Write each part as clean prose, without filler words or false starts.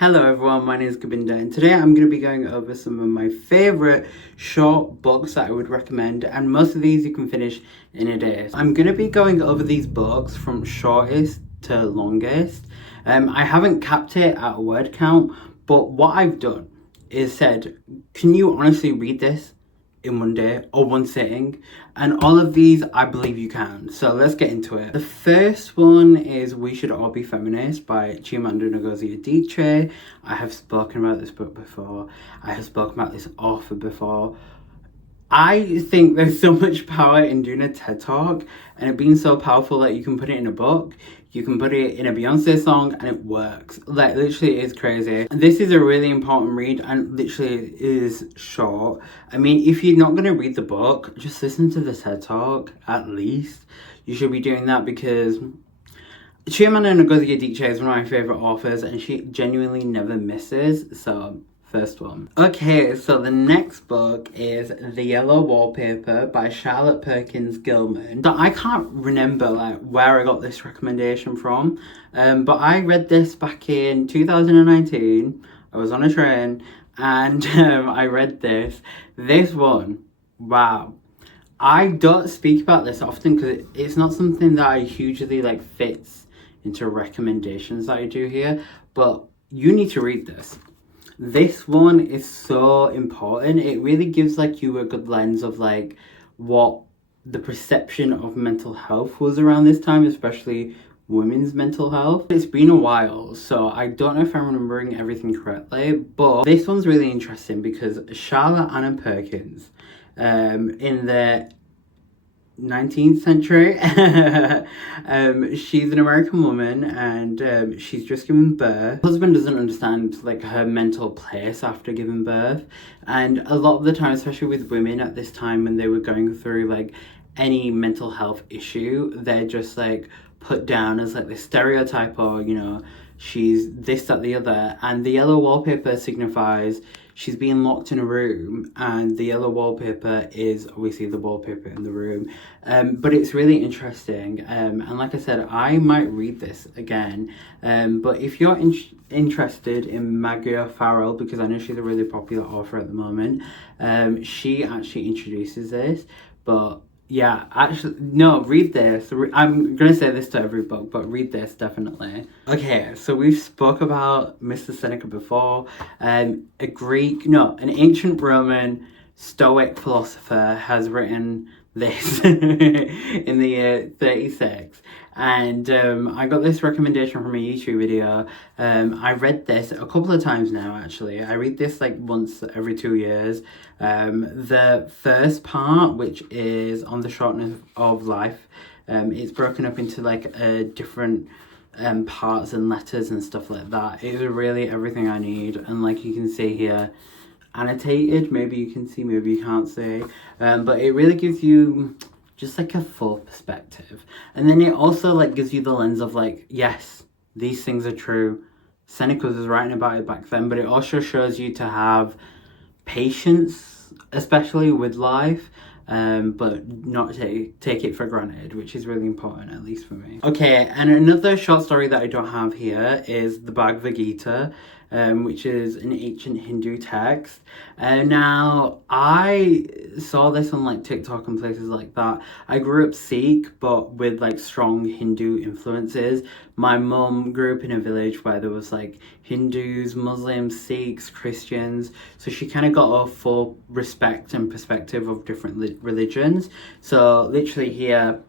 Hello everyone, my name is Govinda and today I'm going to be going over some of my favourite short books that I would recommend, and most of these you can finish in a day. I'm going to be going over these books from shortest to longest. I haven't capped it at a word count, but what I've done is said, can you honestly read this in one day or one sitting? And all of these I believe you can, so let's get into it. The first one is We Should All Be Feminist by Chimamanda Ngozi Adichie. I have spoken about this book before. I have spoken about this author before. I think there's so much power in doing a TED Talk and it being so powerful that you can put it in a book, you can put it in a Beyonce song and it works. Like, literally, it's crazy. This is a really important read and literally is short. I mean, if you're not going to read the book, just listen to the TED Talk at least. You should be doing that because Chimamanda Ngozi Adichie is one of my favourite authors and she genuinely never misses, so first one. Okay, so the next book is The Yellow Wallpaper by Charlotte Perkins Gilman. So I can't remember where I got this recommendation from, but I read this back in 2019. I was on a train and I read this. This one, wow. I don't speak about this often because it's not something that I hugely fits into recommendations that I do here, but you need to read this. This one is so important. It really gives you a good lens of what the perception of mental health was around this time, especially women's mental health. It's been a while, so I don't know if I'm remembering everything correctly, but this one's really interesting because Charlotte Anna Perkins, in the 19th century, she's an American woman and she's just given birth. Her husband doesn't understand her mental place after giving birth, and a lot of the time, especially with women at this time when they were going through any mental health issue, they're just put down as this stereotype, or she's this, that, the other. And the yellow wallpaper signifies she's being locked in a room, and the yellow wallpaper is obviously the wallpaper in the room. But it's really interesting, and like I said, I might read this again, but if you're interested in Maggie Farrell, because I know she's a really popular author at the moment, she actually introduces this. But yeah, actually, no, read this. I'm going to say this to every book, but read this, definitely. Okay, so we've spoke about Mr. Seneca before. An ancient Roman Stoic philosopher has written this in the year 36. And I got this recommendation from a YouTube video. I read this a couple of times now, actually. I read this once every 2 years. The first part, which is on the shortness of life, it's broken up into different parts and letters and stuff like that. It is really everything I need, and you can see here, annotated. Maybe you can see, maybe you can't see, but it really gives you just a full perspective. And then it also gives you the lens of yes, these things are true. Seneca was writing about it back then, but it also shows you to have patience, especially with life, but not take it for granted, which is really important, at least for me. Okay, and another short story that I don't have here is the Bhagavad Gita, which is an ancient Hindu text. Now, I saw this on TikTok and places like that. I grew up Sikh, but with strong Hindu influences. My mum grew up in a village where there was Hindus, Muslims, Sikhs, Christians. So she kind of got a full respect and perspective of different religions. So literally here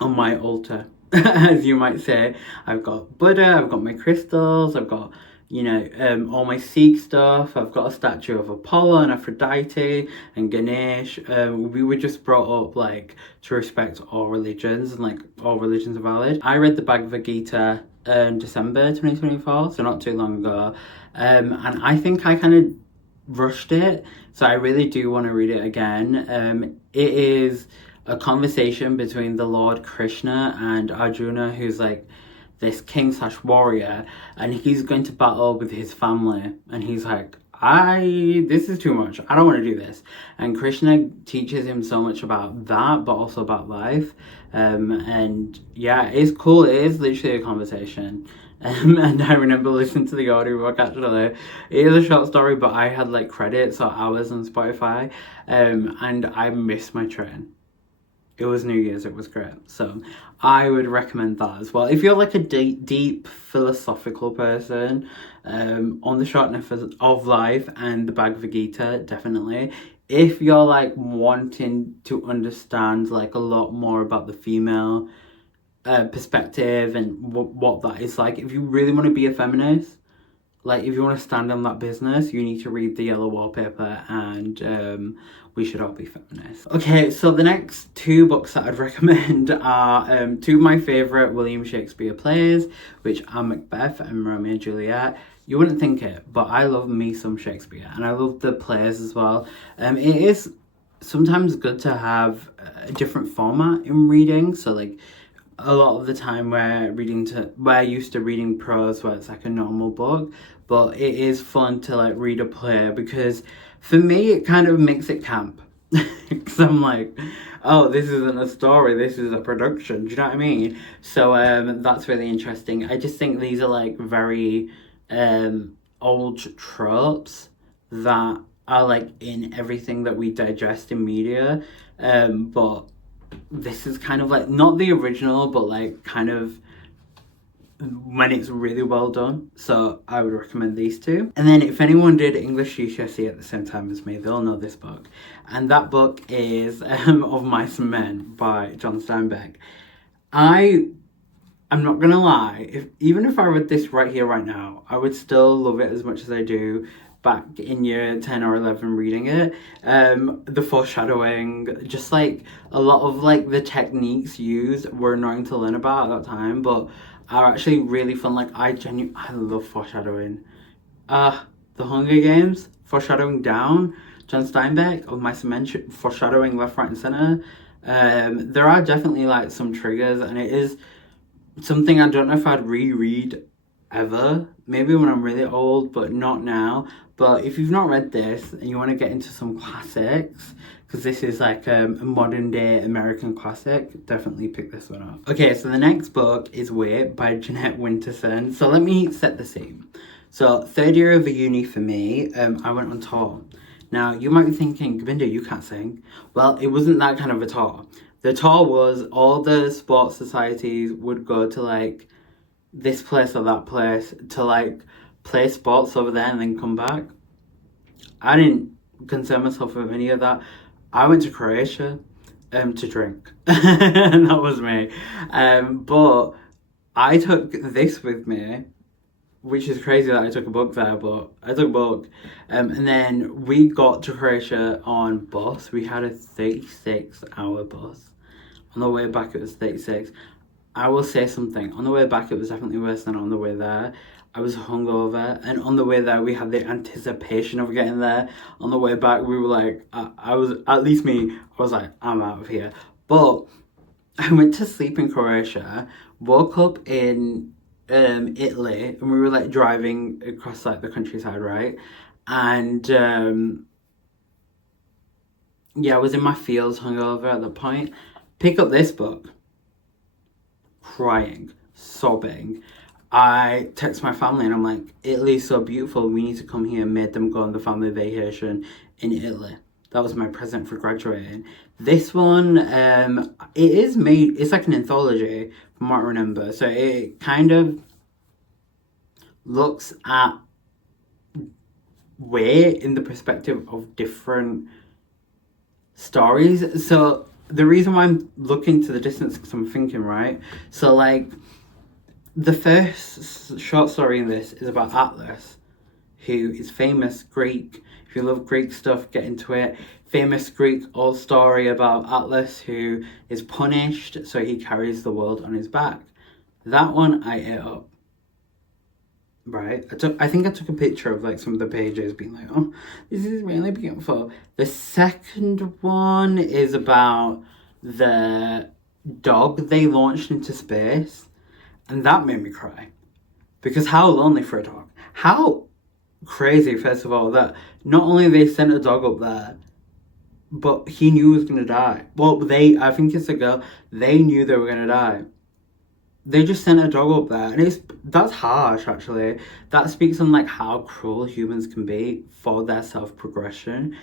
on my altar, as you might say, I've got Buddha, I've got my crystals, I've got all my Sikh stuff. I've got a statue of Apollo and Aphrodite and Ganesh. We were just brought up to respect all religions, and all religions are valid. I read the Bhagavad Gita in December 2024, so not too long ago, and I think I kind of rushed it, so I really do want to read it again. It is a conversation between the Lord Krishna and Arjuna, who's this king/warrior, and he's going to battle with his family, and he's this is too much, I don't want to do this. And Krishna teaches him so much about that, but also about life. And yeah, it's cool. It is literally a conversation. And I remember listening to the audiobook actually. It is a short story, but I had like credits or hours on Spotify, and I missed my train. It was New Year's, it was great. So I would recommend that as well. If you're like a deep philosophical person, on the shortness of life and the Bhagavad Gita, definitely. If you're like wanting to understand like a lot more about the female perspective and what that is like, if you really want to be a feminist, like if you want to stand on that business, you need to read The Yellow Wallpaper and We Should All Be Feminists. Okay, so the next two books that I'd recommend are two of my favourite William Shakespeare plays, which are Macbeth and Romeo and Juliet. You wouldn't think it, but I love me some Shakespeare, and I love the plays as well. It is sometimes good to have a different format in reading, so like a lot of the time we're used to reading prose where it's like a normal book, but it is fun to like read a play because for me it kind of makes it camp. Because I'm like, oh, this isn't a story, this is a production, do you know what I mean? So that's really interesting. I just think these are like very old tropes that are like in everything that we digest in media, but this is kind of like not the original, but like kind of when it's really well done. So I would recommend these two. And then if anyone did English GCSE at the same time as me, they'll know this book. And that book is Of Mice and Men by John Steinbeck. I'm not gonna lie, even if I read this right here, right now, I would still love it as much as I do back in year 10 or 11 reading it. The foreshadowing, just like a lot of like the techniques used were annoying to learn about at that time, but are actually really fun. Like I love foreshadowing. The Hunger Games, foreshadowing down, John Steinbeck, Of Mice and Men, foreshadowing left, right and centre. There are definitely like some triggers, and it is something I don't know if I'd reread ever. Maybe when I'm really old, but not now. But if you've not read this and you want to get into some classics, because this is like a modern day American classic, definitely pick this one up. Okay, so the next book is Wait by Jeanette Winterson. So let me set the scene. So third year of the uni for me, I went on tour. Now you might be thinking, Govinda, you can't sing. Well, it wasn't that kind of a tour. The tour was all the sports societies would go to like this place or that place to like play sports over there and then come back. I didn't concern myself with any of that. I went to Croatia to drink. And that was me. But I took this with me, which is crazy that I took a book there, but I took a book. And then we got to Croatia on bus. We had a 36-hour bus. On the way back, it was 36. I will say something. On the way back, it was definitely worse than on the way there. I was hungover, and on the way there, we had the anticipation of getting there. On the way back, we were like, I was, at least me, I was like, I'm out of here. But I went to sleep in Croatia, woke up in Italy, and we were like driving across like the countryside, right? And yeah, I was in my feels hungover at that point. Pick up this book. Crying, sobbing. I text my family and I'm like, Italy's so beautiful, we need to come here. Made them go on the family vacation in Italy. That was my present for graduating. This one, it is made, it's like an anthology from what I remember. So it kind of looks at way in the perspective of different stories. So the reason why I'm looking to the distance, because I'm thinking, right? So like, the first short story in this is about Atlas, who is famous Greek. If you love Greek stuff, get into it. Famous Greek old story about Atlas, who is punished, so he carries the world on his back. That one I ate up. Right? I think I took a picture of like some of the pages being like, oh, this is really beautiful. The second one is about the dog they launched into space. And that made me cry. Because how lonely for a dog. How crazy, first of all, that not only they sent a dog up there, but he knew he was going to die. Well, I think it's a girl, they knew they were going to die. they just sent a dog up there, and that's harsh actually. That speaks on like how cruel humans can be for their self-progression.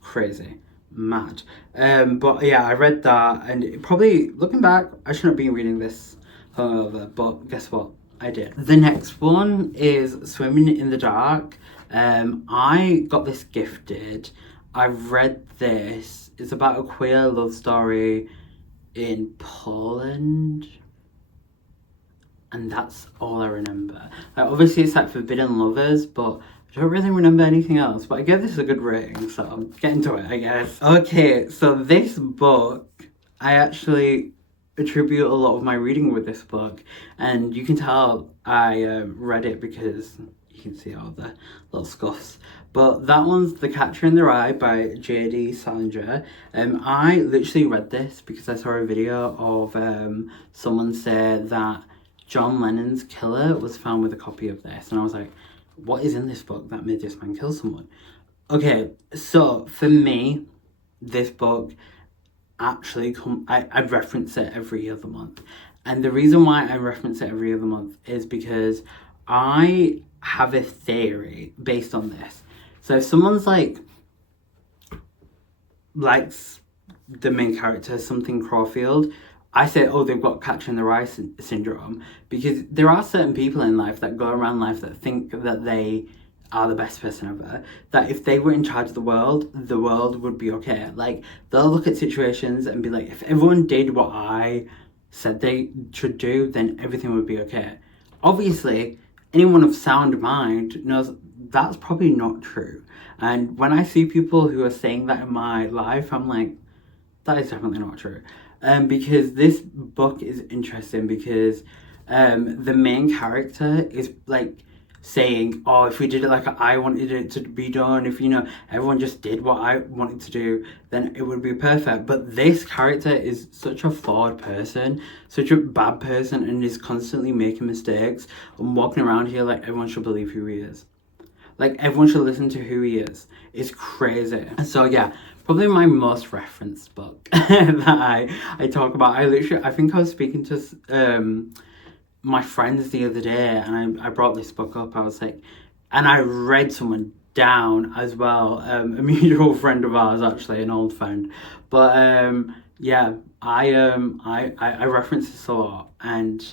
Crazy, mad. But yeah, I read that, and probably looking back, I shouldn't be reading this hungover, but guess what? I did. The next one is Swimming in the Dark. I got this gifted. I read this. It's about a queer love story in Poland. And that's all I remember. Like, obviously it's like Forbidden Lovers, but I don't really remember anything else. But I gave this a good rating, so I'm getting to it, I guess. Okay, so this book, I actually attribute a lot of my reading with this book. And you can tell I read it because you can see all the little scuffs. But that one's The Catcher in the Rye by J.D. Salinger. I literally read this because I saw a video of someone say that John Lennon's killer was found with a copy of this, and I was like, what is in this book that made this man kill someone? Okay, so for me, this book actually I reference it every other month, and the reason why I reference it every other month is because I have a theory based on this. So if someone's like likes the main character, something Crawfield, I say, oh, they've got Catcher in the Rye syndrome, because there are certain people in life that go around life that think that they are the best person ever, that if they were in charge of the world would be okay. Like, they'll look at situations and be like, if everyone did what I said they should do, then everything would be okay. Obviously, anyone of sound mind knows that's probably not true. And when I see people who are saying that in my life, I'm like, that is definitely not true. Because this book is interesting because the main character is like saying, oh, if we did it like I wanted it to be done, if, you know, everyone just did what I wanted to do, then it would be perfect. But this character is such a flawed person, such a bad person, and is constantly making mistakes and walking around here like everyone should believe who he is. Like, everyone should listen to who he is. It's crazy. And so yeah, probably my most referenced book that I talk about. I think I was speaking to my friends the other day, and I brought this book up. I was like, and I read someone down as well, a mutual friend of ours, actually, an old friend. But yeah, I reference this a lot, and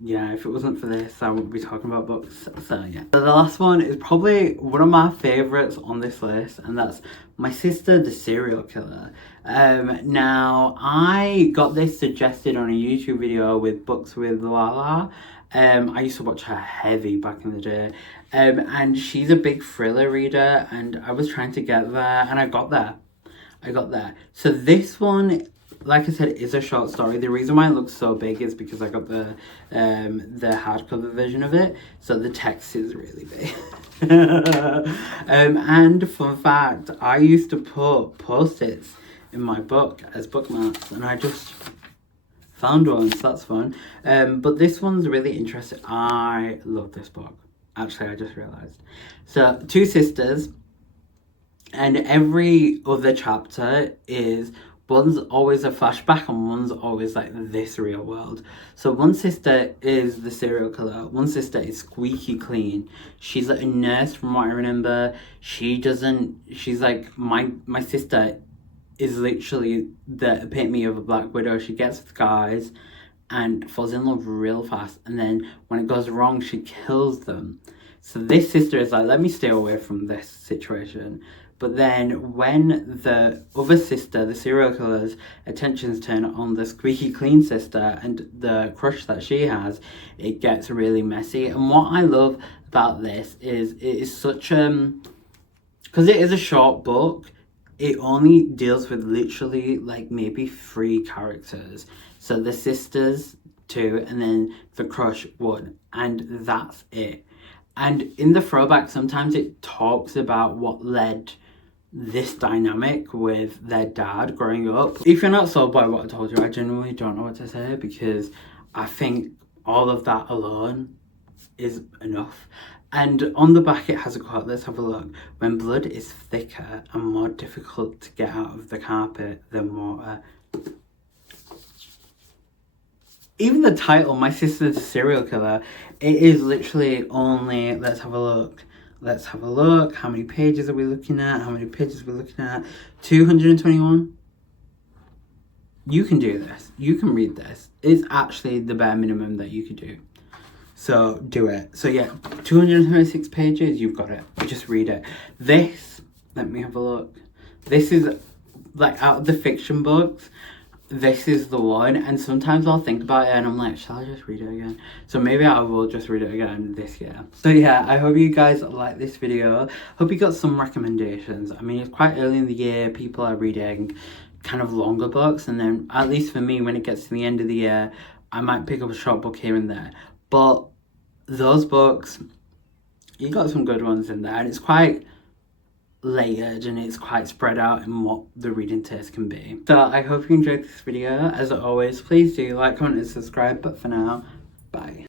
yeah, if it wasn't for this, I wouldn't be talking about books. So yeah. So the last one is probably one of my favourites on this list, and that's My Sister, the Serial Killer. Now, I got this suggested on a YouTube video with Books with Lala. I used to watch her heavy back in the day. And she's a big thriller reader, and I was trying to get there, and I got there. So this one, like I said, is a short story. The reason why it looks so big is because I got the hardcover version of it, so the text is really big. And fun fact, I used to put post-its in my book as bookmarks, and I just found one, so that's fun. But this one's really interesting. I love this book. Actually, I just realised. So, two sisters, and every other chapter is, one's always a flashback and one's always like this real world. So one sister is the serial killer. One sister is squeaky clean. She's like a nurse from what I remember. She's like, my sister is literally the epitome of a black widow. She gets with guys and falls in love real fast. And then when it goes wrong, she kills them. So this sister is like, let me stay away from this situation. But then when the other sister, the serial killer's attentions turn on the squeaky clean sister and the crush that she has, it gets really messy. And what I love about this is it is such because it is a short book, it only deals with literally like maybe 3 characters. So the sisters 2, and then the crush 1, and that's it. And in the throwback, sometimes it talks about what led this dynamic with their dad growing up. If you're not sold by what I told you, I genuinely don't know what to say, because I think all of that alone is enough. And on the back it has a quote, let's have a look. When blood is thicker and more difficult to get out of the carpet than water. even the title, My Sister's a Serial Killer, it is literally only, let's have a look. Let's have a look. How many pages are we looking at? How many pages are we looking at? 221. You can do this. You can read this. It's actually the bare minimum that you could do. So do it. So yeah, 226 pages, you've got it. Just read it. This, let me have a look. This is, like, out of the fiction books, this is the one. And sometimes I'll think about it and I'm like, shall I just read it again? So maybe I will just read it again this year. So yeah, I hope you guys like this video. Hope you got some recommendations. I mean, it's quite early in the year. People are reading kind of longer books. And then, at least for me, when it gets to the end of the year, I might pick up a short book here and there. But those books, you got some good ones in there. And it's quite layered and it's quite spread out in what the reading taste can be. So I hope you enjoyed this video. As always, please do like, comment and subscribe, but for now, bye.